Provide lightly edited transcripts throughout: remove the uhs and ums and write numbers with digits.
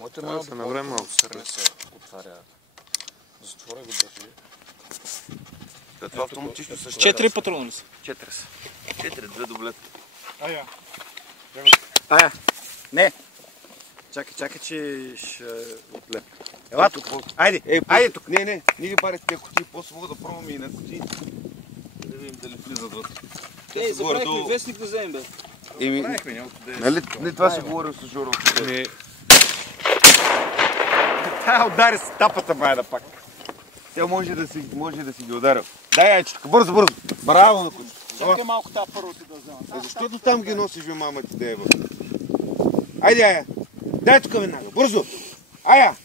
Моите малко се навреме малко. сърне се отваря. Затворя го държи. Това автоматично се 4 патрона ли са? 4 са. 4, 2 дублета. Ая, не. Чакай, че ще отлеп. Ела тук. Айде, айде тук. Не ги парите тези кутии, после мога да пробваме и на кутии. Да видим дали влизат вътре. Ей, забравихме вестник да вземем, бе. Нали това се говори с Жоро? Тая удари с тапата, майда пак. Тя може да си ги ударя. Дай яйчетка, бързо. Браво на кучето. Чакай малко тази първото да взема. Защото там ги носиш, бе, мама ти да е вътре. Айде, Ая. Дай тук веднага, бързо. Ая.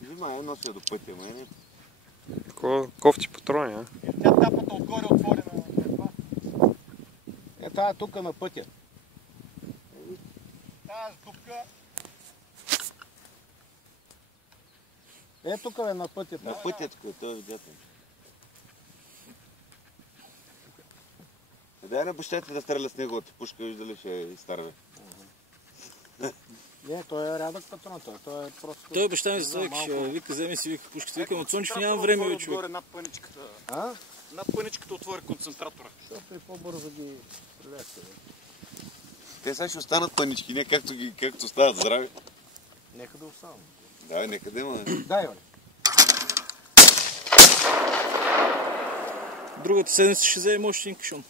Внимай, нося до пътя, не. Кофти патрони, а? Тя тапата отгоре отворена. Тая тук на пътя. Тази дупка. Тук е на пътя. На пътя тук, той е видятел. Дай на бащата да стреля с неговата пушка, виж дали ще изтарве. Не, той е рядък патрон, той е просто... Той баща ми за ще вика, вземе си вика пушката, вика, но Цончев няма време, бе, човек. Над пъничката. А? Над пъничката отвори концентратора. Защото и по-бързо ги лесе. Те сега ще останат панички, не както стават здрави. Нека да оставам. Да, нека да има. Дай, бе. Другата седмица ще вземем още един кашон.